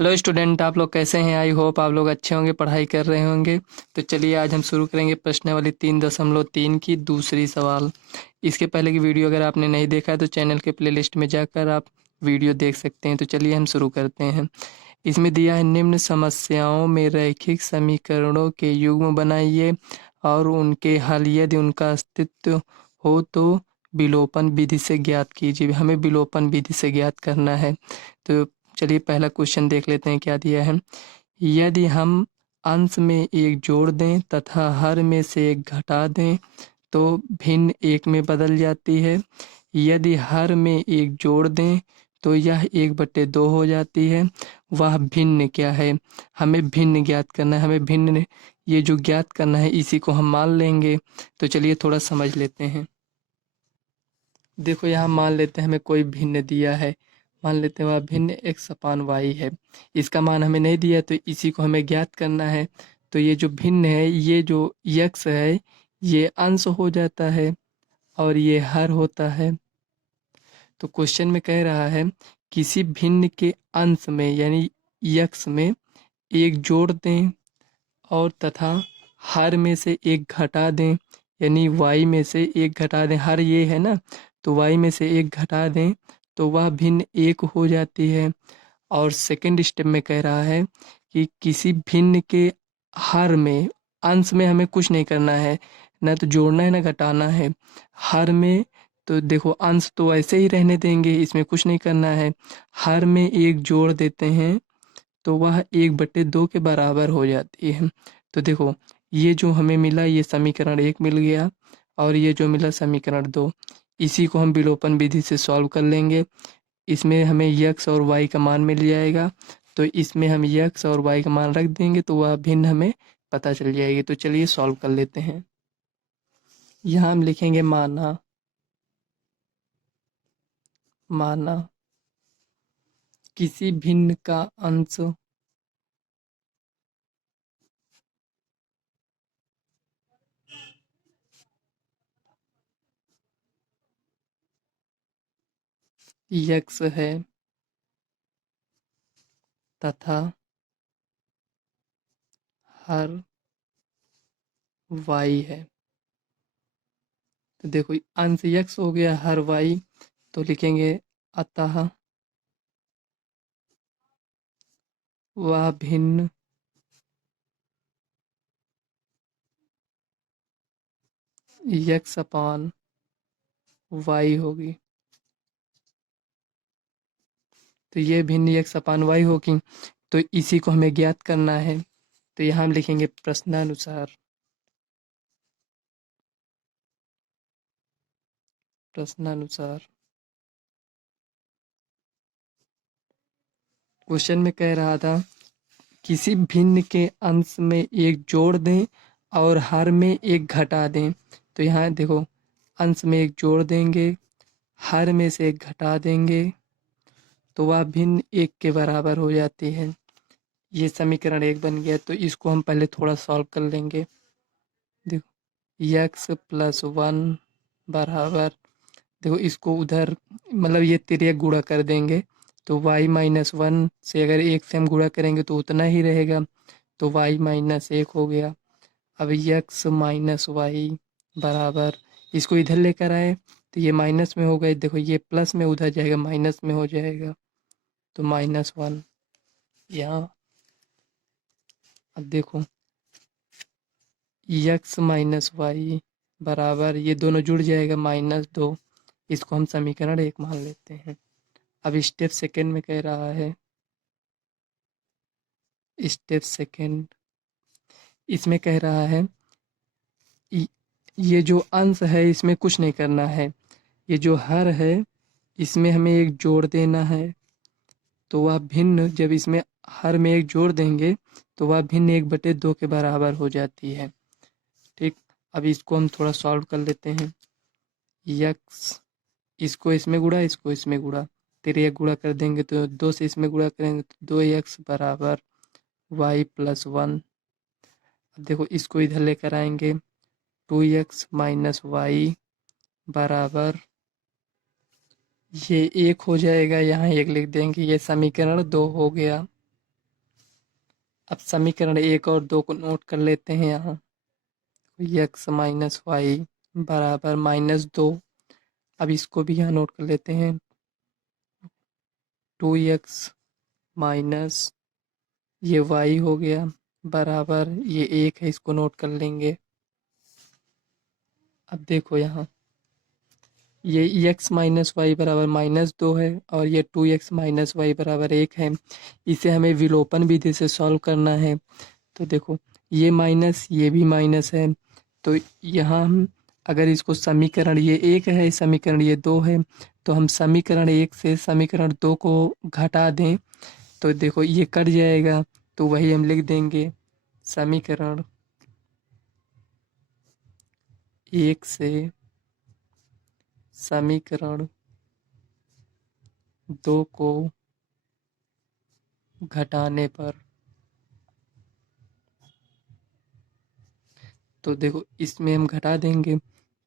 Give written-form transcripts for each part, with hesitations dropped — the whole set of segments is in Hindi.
हेलो स्टूडेंट, आप लोग कैसे हैं? आई होप आप लोग अच्छे होंगे, पढ़ाई कर रहे होंगे। तो चलिए आज हम शुरू करेंगे प्रश्नावली 3.3 की दूसरी सवाल। इसके पहले की वीडियो अगर आपने नहीं देखा है तो चैनल के प्लेलिस्ट में जाकर आप वीडियो देख सकते हैं। तो चलिए हम शुरू करते हैं। इसमें दिया है निम्न समस्याओं में रैखिक समीकरणों के युग्म बनाइए और उनके हल यदि उनका अस्तित्व हो तो विलोपन विधि से ज्ञात कीजिए। हमें विलोपन विधि से ज्ञात करना है। तो चलिए पहला क्वेश्चन देख लेते हैं क्या दिया है। यदि हम अंश में एक जोड़ दें तथा हर में से एक घटा दें तो भिन्न एक में बदल जाती है। यदि हर में एक जोड़ दें तो यह 1/2 हो जाती है। वह भिन्न क्या है? हमें भिन्न ज्ञात करना है। हमें भिन्न ये जो ज्ञात करना है इसी को हम मान लेंगे। तो चलिए थोड़ा समझ लेते हैं। देखो यहाँ मान लेते हैं हमें कोई भिन्न दिया है। मान लेते हैं वह भिन्न x अपान वाई है। इसका मान हमें नहीं दिया तो इसी को हमें ज्ञात करना है। तो ये जो भिन्न है, ये जो x है ये अंश हो जाता है और ये हर होता है। तो क्वेश्चन में कह रहा है किसी भिन्न के अंश में यानी x में एक जोड़ दें और तथा हर में से एक घटा दें यानी y में से एक घटा दें। हर ये है ना, तो y में से एक घटा दें तो वह भिन्न एक हो जाती है। और सेकंड स्टेप में कह रहा है कि किसी भिन्न के हर में, अंश में हमें कुछ नहीं करना है, ना तो जोड़ना है ना घटाना है। हर में तो देखो अंश तो ऐसे ही रहने देंगे, इसमें कुछ नहीं करना है। हर में एक जोड़ देते हैं तो वह 1/2 के बराबर हो जाती है। तो देखो ये जो हमें मिला ये समीकरण 1 मिल गया और ये जो मिला समीकरण 2। इसी को हम विलोपन विधि से सॉल्व कर लेंगे। इसमें हमें x और y का मान मिल जाएगा। तो इसमें हम x और y का मान रख देंगे तो वह भिन्न हमें पता चल जाएगी। तो चलिए सॉल्व कर लेते हैं। यहाँ हम लिखेंगे माना माना किसी भिन्न का अंश x है तथा हर y है। तो देखो अंश x हो गया, हर y, तो लिखेंगे अतः वह भिन्न x अपान y होगी। तो ये भिन्न x अपान y होगी। तो इसी को हमें ज्ञात करना है। तो यहाँ हम लिखेंगे प्रश्नानुसार प्रश्नानुसार क्वेश्चन में कह रहा था किसी भिन्न के अंश में एक जोड़ दें और हर में एक घटा दें। तो यहाँ देखो अंश में एक जोड़ देंगे, हर में से एक घटा देंगे तो वह भिन्न एक के बराबर हो जाती है। ये समीकरण 1 बन गया। तो इसको हम पहले थोड़ा सॉल्व कर लेंगे। देखो x+1 बराबर, देखो इसको उधर मतलब ये तिर्यक गुणा कर देंगे तो y-1 से अगर 1 से हम गुणा करेंगे तो उतना ही रहेगा। तो y-1 हो गया। अब x-y बराबर, इसको इधर लेकर आए तो ये माइनस में हो गए। देखो ये प्लस में उधर जाएगा, माइनस में हो जाएगा। तो -1 यहाँ। अब देखो x-y बराबर, ये दोनों जुड़ जाएगा -2। इसको हम समीकरण 1 मान लेते हैं। अब स्टेप सेकंड में कह रहा है, स्टेप सेकंड इसमें कह रहा है ये जो अंश है इसमें कुछ नहीं करना है। ये जो हर है इसमें हमें एक जोड़ देना है तो वह भिन्न, जब इसमें हर में एक जोड़ देंगे तो वह भिन्न 1/2 के बराबर हो जाती है। ठीक, अब इसको हम थोड़ा सॉल्व कर लेते हैं। यक्स, इसको इसमें गुणा, इसको इसमें गुणा, तिर्यक गुणा कर देंगे तो 2 से इसमें गुणा करेंगे तो 2x बराबर y+1। अब देखो इसको इधर लेकर आएंगे 2x - y बराबर, ये 1 हो जाएगा, यहाँ 1 लिख देंगे। ये समीकरण 2 हो गया। अब समीकरण 1 और 2 को नोट कर लेते हैं यहाँ। x माइनस वाई बराबर -2। अब इसको भी यहाँ नोट कर लेते हैं। 2x माइनस ये y हो गया बराबर ये 1 है, इसको नोट कर लेंगे। अब देखो यहाँ ये x माइनस वाई बराबर -2 है और ये 2x माइनस वाई बराबर 1 है। इसे हमें विलोपन विधि से सॉल्व करना है। तो देखो ये माइनस ये भी माइनस है, तो यहाँ हम अगर इसको समीकरण ये 1 है, समीकरण ये 2 है, तो हम समीकरण 1 से समीकरण 2 को घटा दें तो देखो ये कट जाएगा। तो वही हम लिख देंगे समीकरण 1 से समीकरण 2 को घटाने पर। तो देखो इसमें हम घटा देंगे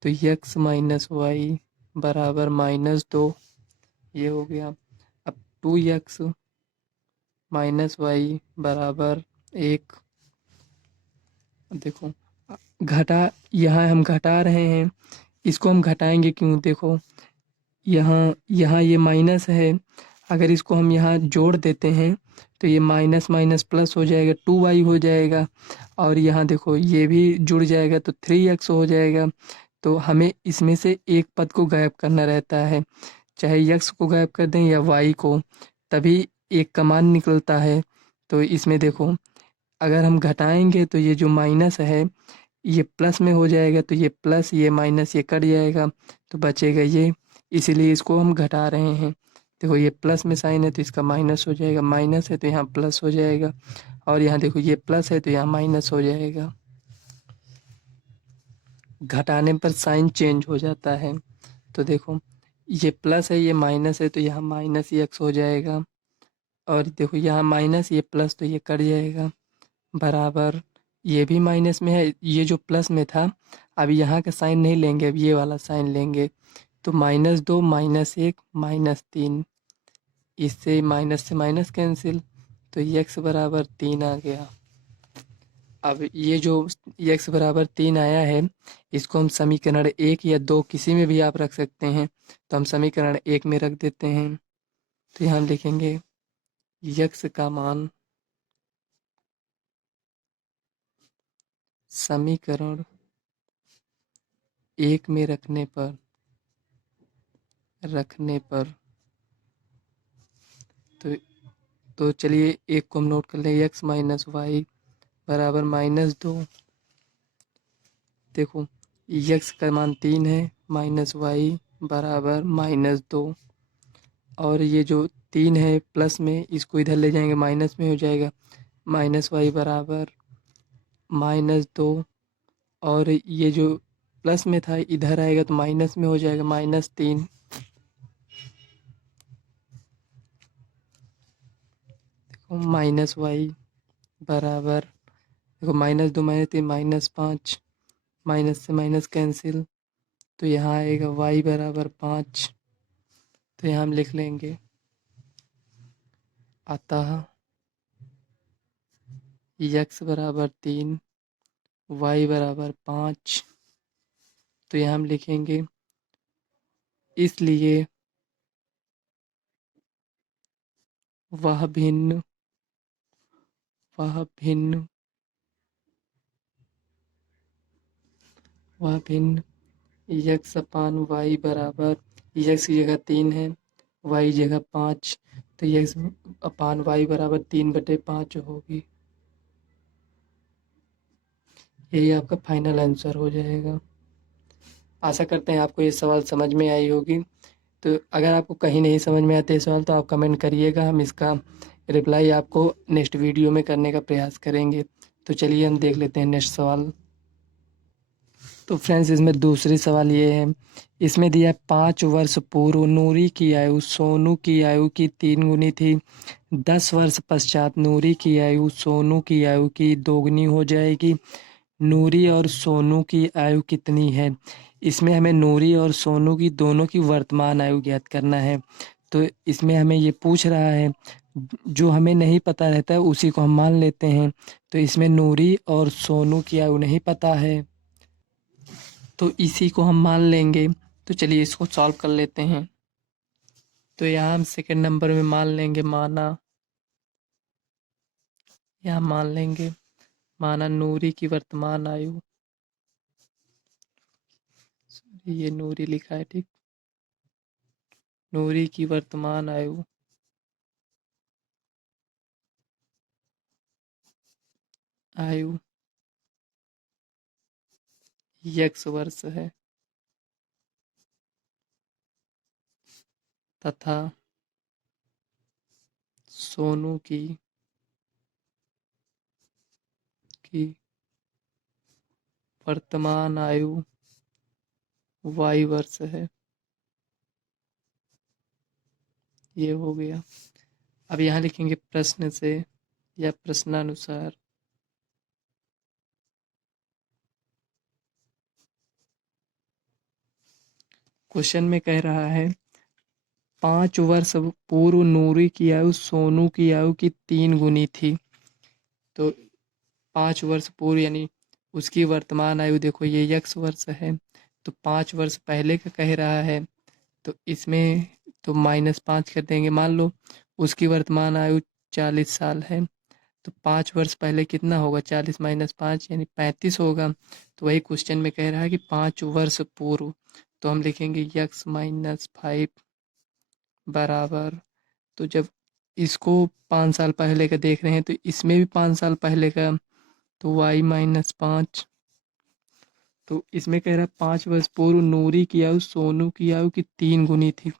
तो x माइनस वाई बराबर -2 ये हो गया। अब 2x माइनस वाई बराबर 1। देखो घटा यहाँ हम घटा रहे हैं, इसको हम घटाएंगे क्यों? देखो यहाँ यहाँ ये माइनस है, अगर इसको हम यहाँ जोड़ देते हैं तो ये माइनस माइनस प्लस हो जाएगा, 2y हो जाएगा। और यहाँ देखो ये भी जुड़ जाएगा तो 3x हो जाएगा। तो हमें इसमें से एक पद को गायब करना रहता है, चाहे x को गायब कर दें या y को, तभी एक का मान निकलता है। तो इसमें देखो अगर हम घटाएंगे तो ये जो माइनस है ये प्लस में हो जाएगा, तो ये प्लस ये माइनस ये कट जाएगा तो बचेगा ये, इसीलिए इसको हम घटा रहे हैं। देखो ये प्लस में साइन है तो इसका माइनस हो जाएगा, माइनस है तो यहाँ प्लस हो जाएगा, और यहाँ देखो ये प्लस है तो यहाँ माइनस हो जाएगा। घटाने पर साइन चेंज हो जाता है। तो देखो ये प्लस है ये माइनस है तो यहाँ माइनस x हो जाएगा, और देखो यहाँ माइनस ये प्लस तो ये कट जाएगा बराबर ये भी माइनस में है, ये जो प्लस में था अब यहाँ का साइन नहीं लेंगे, अब ये वाला साइन लेंगे। तो -2 -1 -3, इससे माइनस से माइनस कैंसिल, तो x बराबर 3 आ गया। अब ये जो x बराबर 3 आया है इसको हम समीकरण 1 या 2 किसी में भी आप रख सकते हैं, तो हम समीकरण 1 में रख देते हैं। तो यहाँ लिखेंगे x का मान समीकरण 1 में रखने पर तो चलिए एक को हम नोट कर लें, x माइनस वाई बराबर -2। देखो x का मान 3 है, माइनस वाई बराबर -2, और ये जो 3 है प्लस में इसको इधर ले जाएंगे माइनस में हो जाएगा, माइनस वाई बराबर -2, और ये जो प्लस में था इधर आएगा तो माइनस में हो जाएगा -3। देखो माइनस वाई बराबर देखो -2 -3 -5, माइनस से माइनस कैंसिल, तो यहाँ आएगा y बराबर 5। तो यहाँ हम लिख लेंगे अतः x बराबर 3 y बराबर 5। तो यहाँ हम लिखेंगे इसलिए वह भिन्न x अपान y बराबर x की जगह 3 है, y जगह 5, तो x अपान y बराबर 3/5 होगी। यही आपका फाइनल आंसर हो जाएगा। आशा करते हैं आपको ये सवाल समझ में आई होगी। तो अगर आपको कहीं नहीं समझ में आते सवाल तो आप कमेंट करिएगा, हम इसका रिप्लाई आपको नेक्स्ट वीडियो में करने का प्रयास करेंगे। तो चलिए हम देख लेते हैं नेक्स्ट सवाल। तो फ्रेंड्स इसमें दूसरी सवाल ये है, इसमें दिया है 5 वर्ष पूर्व नूरी की आयु सोनू की आयु की 3 गुनी थी, 10 वर्ष पश्चात नूरी की आयु सोनू की आयु की 2 गुनी हो जाएगी। नूरी और सोनू की आयु कितनी है? इसमें हमें नूरी और सोनू की दोनों की वर्तमान आयु ज्ञात करना है। तो इसमें हमें ये पूछ रहा है जो हमें नहीं पता रहता है उसी को हम मान लेते हैं। तो इसमें नूरी और सोनू की आयु नहीं पता है, तो इसी को हम मान लेंगे। तो चलिए इसको सॉल्व कर लेते हैं। तो यहाँ हम सेकंड नंबर में मान लेंगे माना, यहाँ मान लेंगे माना नूरी की वर्तमान आयु, ये नूरी लिखा है ठीक, नूरी की वर्तमान आयु आयु यक्स वर्ष है तथा सोनू की वर्तमान आयु वाई वर्ष है। ये हो गया। अब यहाँ लिखेंगे प्रश्न से या प्रश्नानुसार। क्वेश्चन में कह रहा है 5 वर्ष पूर्व नूरी की आयु सोनू की आयु की 3 गुनी थी। तो 5 वर्ष पूर्व यानी उसकी वर्तमान आयु देखो ये यक्स वर्ष है, तो 5 वर्ष पहले का कह रहा है, तो इसमें तो -5 कर देंगे। मान लो उसकी वर्तमान आयु 40 साल है, तो 5 वर्ष पहले कितना होगा, 40 - 5 यानी 35 होगा। तो वही क्वेश्चन में कह रहा है कि 5 वर्ष पूर्व, तो हम लिखेंगे x - 5 बराबर, तो जब इसको 5 साल पहले का देख रहे हैं तो इसमें भी 5 साल पहले का, तो y - 5। तो इसमें कह रहा है 5 वर्ष पूर्व नूरी की आयु सोनू की आयु की 3 गुनी थी।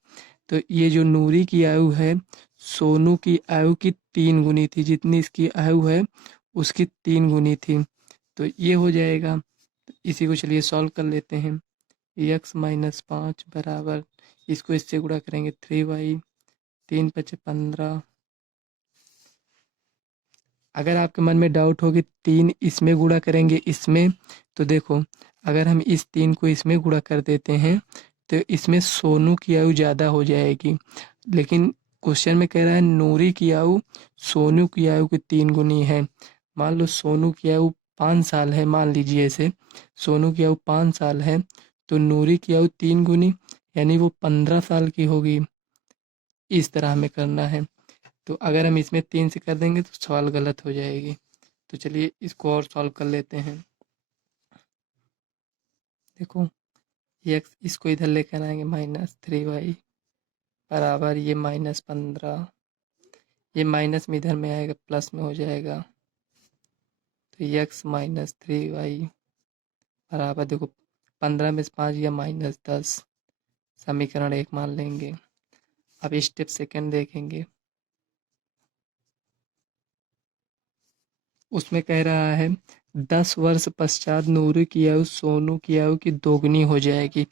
तो ये जो नूरी की आयु है सोनू की आयु की 3 गुनी थी, जितनी इसकी आयु है उसकी 3 गुनी थी। तो ये हो जाएगा। तो इसी को चलिए सॉल्व कर लेते हैं। x - 5 बराबर, इसको इससे गुणा करेंगे 3y, 3×5 = 15। अगर आपके मन में डाउट हो कि 3 इसमें गुणा करेंगे इसमें, तो देखो अगर हम इस 3 को इसमें गुणा कर देते हैं तो इसमें सोनू की आयु ज़्यादा हो जाएगी। लेकिन क्वेश्चन में कह रहा है नूरी की आयु सोनू की आयु की 3 गुनी है। मान लो सोनू की आयु 5 साल है, मान लीजिए ऐसे सोनू की आयु 5 साल है, तो नूरी की आयु 3 गुनी यानी वो 15 साल की होगी। इस तरह हमें करना है। तो अगर हम इसमें 3 से कर देंगे तो सवाल गलत हो जाएगी। तो चलिए इसको और सॉल्व कर लेते हैं। देखो यक्स इसको इधर लेकर आएंगे -3y बराबर ये -15, ये माइनस में इधर में आएगा प्लस में हो जाएगा। तो x - 3y बराबर देखो 15 में से 5 गया -10, समीकरण 1 मान लेंगे। अब स्टेप सेकंड देखेंगे, उसमें कह रहा है 10 वर्ष पश्चात नूरी की आयु सोनू की आयु की 2 गुनी हो जाएगी।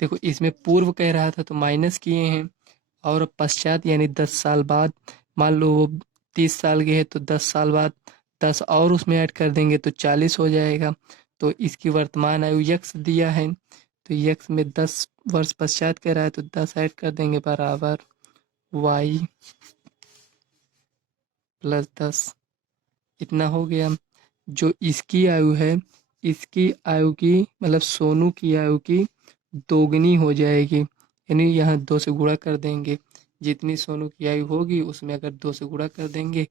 देखो इसमें पूर्व कह रहा था तो माइनस किए हैं, और पश्चात यानी 10 साल बाद। मान लो वो 30 साल के है तो 10 साल बाद 10 और उसमें ऐड कर देंगे तो 40 हो जाएगा। तो इसकी वर्तमान आयु यक्स दिया है, तो यक्स में 10 वर्ष पश्चात कह रहा है तो 10 ऐड कर देंगे बराबर y + 10, इतना हो गया। जो इसकी आयु है इसकी आयु की मतलब सोनू की आयु की 2 गुनी हो जाएगी, यानी यहाँ 2 से गुणा कर देंगे। जितनी सोनू की आयु होगी उसमें अगर 2 से गुणा कर देंगे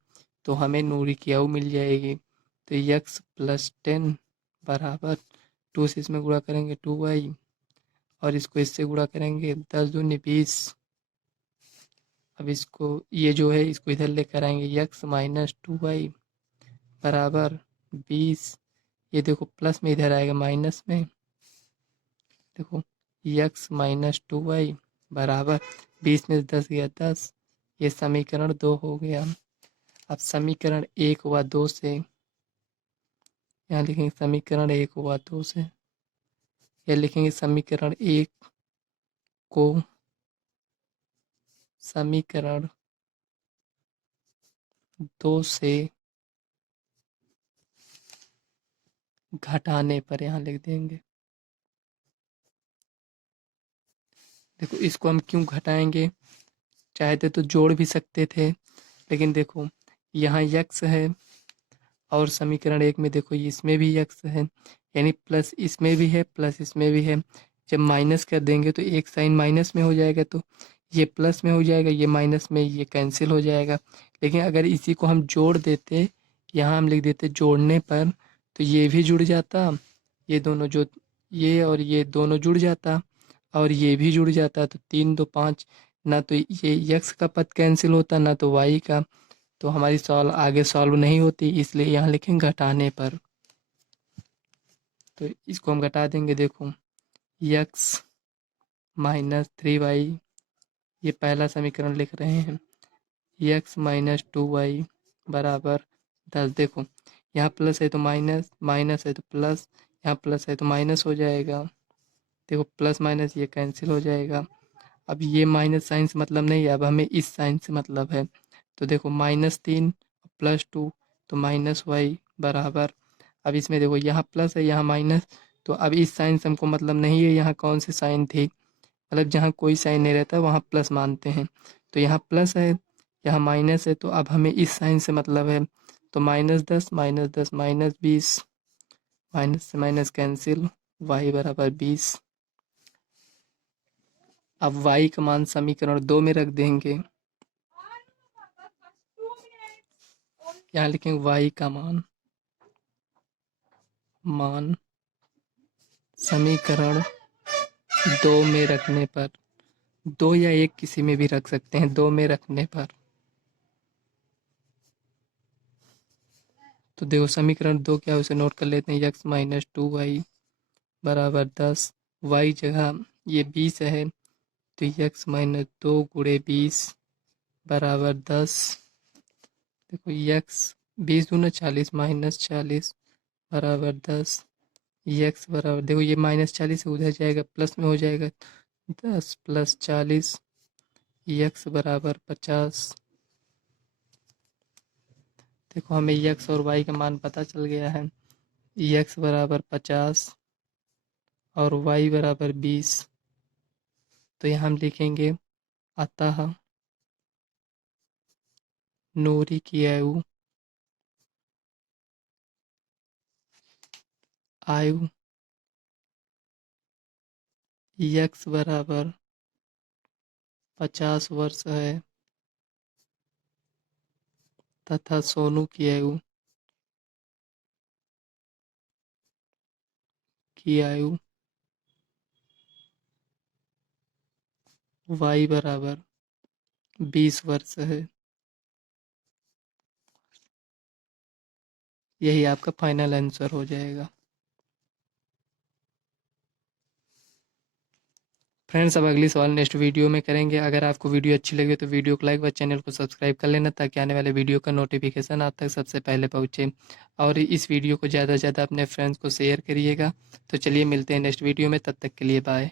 तो हमें नूरी की आयु मिल जाएगी। तो x + 10 बराबर 2 से इसमें गुणा करेंगे 2y, और इसको इससे गुणा करेंगे 10 दूनी 20। अब इसको ये जो है इसको इधर लेकर आएंगे x - 2y बराबर 20। ये देखो प्लस में इधर आएगा माइनस में। देखो x - 2y बराबर 20 में से 10 गया 10। ये समीकरण 2 हो गया। अब समीकरण 1 व 2 से यहाँ लिखेंगे समीकरण 1 व 2 से, यह लिखेंगे समीकरण 1 को समीकरण 2 से घटाने पर यहाँ लिख देंगे। देखो इसको हम क्यों घटाएंगे, चाहते तो जोड़ भी सकते थे, लेकिन देखो यहाँ यक्स है और समीकरण 1 में देखो इसमें भी यक्स है, यानी प्लस इसमें भी है प्लस इसमें भी है। जब माइनस कर देंगे तो एक साइन माइनस में हो जाएगा, तो ये प्लस में हो जाएगा, ये माइनस में, ये कैंसिल हो जाएगा। लेकिन अगर इसी को हम जोड़ देते, यहाँ हम लिख देते जोड़ने पर, तो ये भी जुड़ जाता, ये दोनों जो ये और ये दोनों जुड़ जाता और ये भी जुड़ जाता, तो 3 2 5, ना तो ये यक्स का पद कैंसिल होता ना तो वाई का, तो हमारी सॉल्व आगे सॉल्व नहीं होती, इसलिए यहाँ लिखेंगे घटाने पर। तो इसको हम घटा देंगे, देखो यक्स माइनस 3y, ये पहला समीकरण लिख रहे हैं, यक्स माइनस 2y बराबर 10। देखो यहाँ प्लस है तो माइनस, माइनस है तो प्लस, यहाँ प्लस है तो माइनस हो जाएगा। देखो प्लस माइनस ये कैंसिल हो जाएगा। अब ये माइनस साइन से मतलब नहीं है, अब हमें इस साइन से मतलब है। तो देखो -3 प्लस 2 तो -y बराबर, अब इसमें देखो यहाँ प्लस है यहाँ माइनस, तो अब इस साइन से हमको मतलब नहीं है यहाँ कौन सी साइन थी, मतलब जहाँ कोई साइन नहीं रहता वहाँ प्लस मानते हैं। तो यहाँ प्लस है यहाँ माइनस है, तो अब हमें इस साइन से मतलब है। तो -10 -10 -20, माइनस से माइनस कैंसिल, y बराबर 20। अब y का मान समीकरण 2 में रख देंगे, यहाँ लिखेंगे y का मान समीकरण 2 में रखने पर, 2 या 1 किसी में भी रख सकते हैं, 2 में रखने पर। तो देखो समीकरण 2 क्या है उसे नोट कर लेते हैं, यक्स माइनस 2y बराबर 10, y जगह ये 20 है तो यक्स माइनस 2 गुणे 20 बराबर 10। देखो यक्स 20 दूना 40 माइनस 40 बराबर 10, यक्स बराबर देखो ये -40 से उधर जाएगा प्लस में हो जाएगा, 10 + 40, यक्स बराबर 50। देखो हमें यक्स और वाई का मान पता चल गया है, यक्स बराबर 50 और वाई बराबर 20। तो यहाँ हम लिखेंगे अतः नूरी की आयु यक्स बराबर 50 वर्ष है तथा सोनू की आयु y बराबर 20 वर्ष है। यही आपका फाइनल आंसर हो जाएगा। फ्रेंड्स अब अगली सवाल नेक्स्ट वीडियो में करेंगे। अगर आपको वीडियो अच्छी लगी तो वीडियो को लाइक व चैनल को सब्सक्राइब कर लेना, ताकि आने वाले वीडियो का नोटिफिकेशन आप तक सबसे पहले पहुँचे। और इस वीडियो को ज़्यादा से ज़्यादा अपने फ्रेंड्स को शेयर करिएगा। तो चलिए मिलते हैं नेक्स्ट वीडियो में, तब तक के लिए बाय।